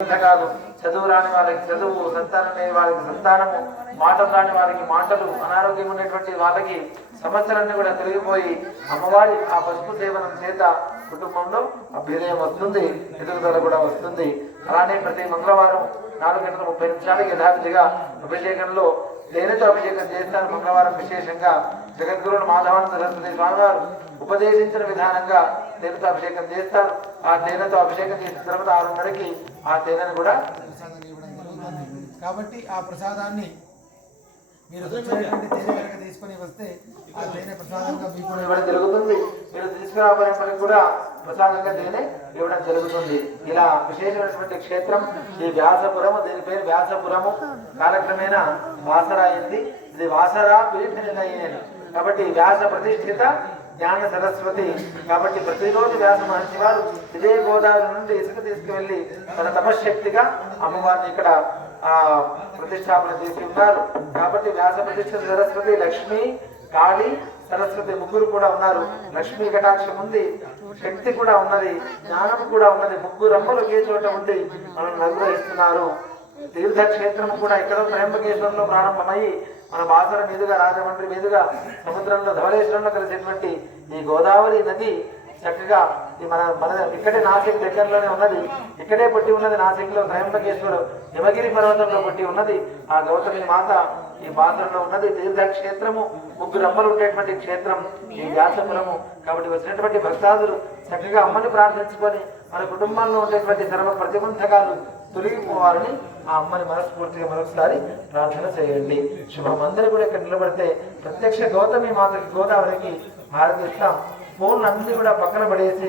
కాదు, చదువు రాని వాళ్ళకి చదువు, సంతానం లేని వాళ్ళకి సంతానము, మాటలు రాని వాళ్ళకి మాటలు, అనారోగ్యం ఉన్నటువంటి వాళ్ళకి సమస్యలన్నీ కూడా తొలగిపోయి అమ్మవారి ఆ పసుపు సేవనం చేత కుటుంబంలో అభ్యుదయం వస్తుంది, ఎదుగుదల కూడా వస్తుంది. అలానే ప్రతి మంగళవారం 4:30 యథావిధిగా అభిషేకంలో తేనెతో అభిషేకం చేస్తారు. మంగళవారం విశేషంగా జగద్గురుడు మాధవానంద సరస్వతి స్వామి వారు ఉపదేశించిన విధానంగా తేనెతో అభిషేకం చేస్తారు. ఆ తేనెతో అభిషేకం చేసిన తర్వాత 6:30కి ఆ తేనెను కూడా కాబట్టి ఆ ప్రసాదాన్ని మీరు తేనె కనుక తీసుకొని వస్తే ఆ తేనె ప్రసాదంగా మీకు ఇవ్వడం జరుగుతుంది. మీరు తీసుకురాబడినప్పటికీ కూడా ప్రసాదంగా తేనె ఇవ్వడం జరుగుతుంది. ఇలా విశేషమైనటువంటి క్షేత్రం ఈ వ్యాసపురము. దీని పేరు వ్యాసపురము. కాలక్రమేణా వాసర అయింది. ఇది వాసరా పీఠినయ్యేది కాబట్టి వ్యాస ప్రతిష్ఠిత జ్ఞాన సరస్వతి. కాబట్టి ప్రతిరోజు వ్యాస మహర్షి వారు ఇదే గోదావరి నుండి ఇసుక తీసుకువెళ్ళి తన తపశ్శక్తిగా అమ్మవారిని ఇక్కడ ప్రతిష్టాపన చేసి ఉన్నారు. కాబట్టి వ్యాస ప్రతిష్ఠిత సరస్వతి, లక్ష్మి, కాళీ, సరస్వతి ముగ్గురు కూడా ఉన్నారు. లక్ష్మీ కటాక్షం ఉంది, శక్తి కూడా ఉన్నది, జ్ఞానం కూడా ఉన్నది. ముగ్గురు అమ్మలు ఒకే చోట ఉండి మనం నిర్వహిస్తున్నారు. తీర్థక్షేత్రం కూడా ఇక్కడ త్రయంబకేశ్వరంలో ప్రారంభమయ్యి మన బాసర మీదుగా రాజమండ్రి మీదుగా సముద్రంలో ధవళేశ్వరంలో కలిసేటువంటి ఈ గోదావరి నది చక్కగా మన మన ఇక్కడే నాసిక్ దగ్గరలోనే ఉన్నది. ఇక్కడే పుట్టి ఉన్నది. నాసిక్లో త్రయంబకేశ్వరు హిమగిరి పర్వతంలో పుట్టి ఉన్నది. ఆ గౌతమి మాత ఈ బాసరలో ఉన్నది. తీర్థక్షేత్రము, ముగ్గురు అమ్మలు ఉండేటువంటి క్షేత్రం ఈ వ్యాసపురము. కాబట్టి వచ్చినటువంటి భక్తాదులు చక్కగా అమ్మని ప్రార్థించుకొని మన కుటుంబంలో ఉండేటువంటి సర్వ ప్రతిబంధకాలు తొలగిపోవాలని ఆ అమ్మని మనస్ఫూర్తిగా మరొకసారి ప్రార్థన చేయండి. శుభం. అందరూ కూడా ఇక్కడ నిలబడితే ప్రత్యక్ష గౌతమి మాతకి, గోదావరికి హారతి ఇస్తాం. ఫోన్లు అన్ని కూడా పక్కన పడేసి